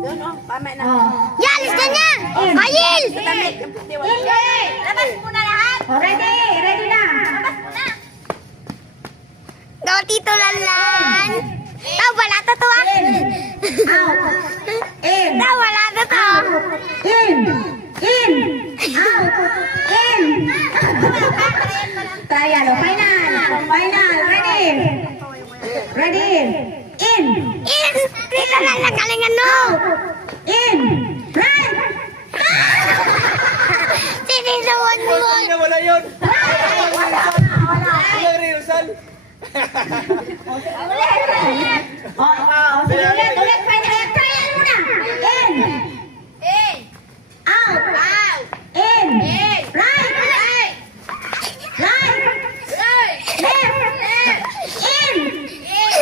Yan, lista niya! Kayil! Labas muna lahat. Ready? Ready na? Labas muna. Go, Tito Lanlan! Tao, wala to to ah! Out. In. Tao, wala to to! In. In. Out. In. Trial. Final. Final. Ready? Ready? In. In! Tito Lanlan, galingan mo! In. Right. Sinisawan mo! Wala yun. Wala rehearsal. Sige, ulit. Final. Trial muna. In. In. Out. Out. In. In. Right. Right. Right. Right. Left. Left. In. In.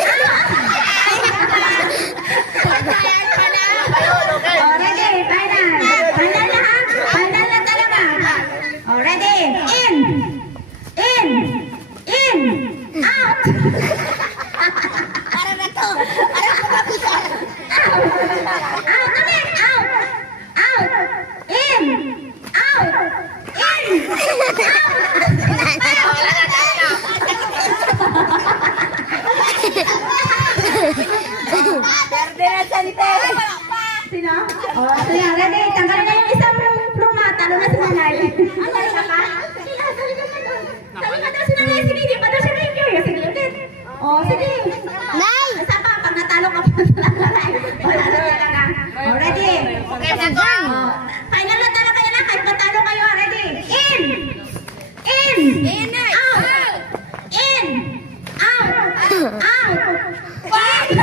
Pagkayan ka na. Oh, ready? Final. Final na ha? Final na talaga. Oh, ready? In. In. In. Out. Para na to. Para ko mapisa. Out. Out ulit. Out. Out. In. Out. In. Wala na tayo. Perde na salite. Sino? Oh, sige. Ready? Tanggalin na yung isang pluma. Talo na si Nanay. Halika ka? Sabi ka daw si Nanay. Sige, di pa daw siya na-curious. Sige, ulit. Oh, sige. Nay! Isa pa, pag natalo ka pa sa Nanay. Wala na talaga. Oh, ready? Okay na to. Oh, final na talaga na lang. Kahit matalo kayo. Ready? In! In! In. Out! In! Out! Out! Right!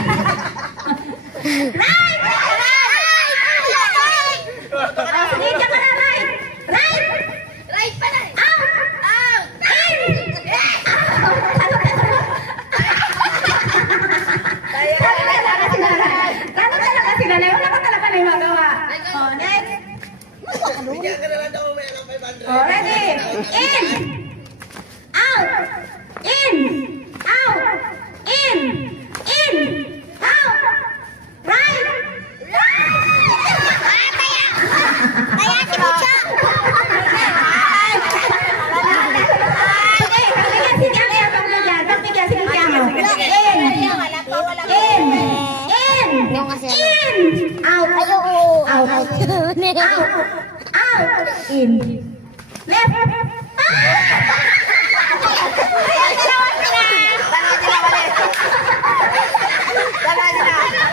Oh, sige, diyan ka na, right! Right! Right pa na. Out! Out. In! Out! Talo talaga si Nanay. Wala ka talaga na yung magawa. Oh, next. Bigyan ka na lang daw may alam 500. Oh, ready? In! Out! In! Out! In! In! Out! Right! Kaya si Mucha! Sige, pagbigyan si Tiang Tiang pagbigyan. Pagbigyan si Tiang. In! Wala pa, wala pa. In! In! Yung kasi ano. In! Out! Ayo! Out! Out! Out! In! Left! Dalawa sila. Dalawa sila.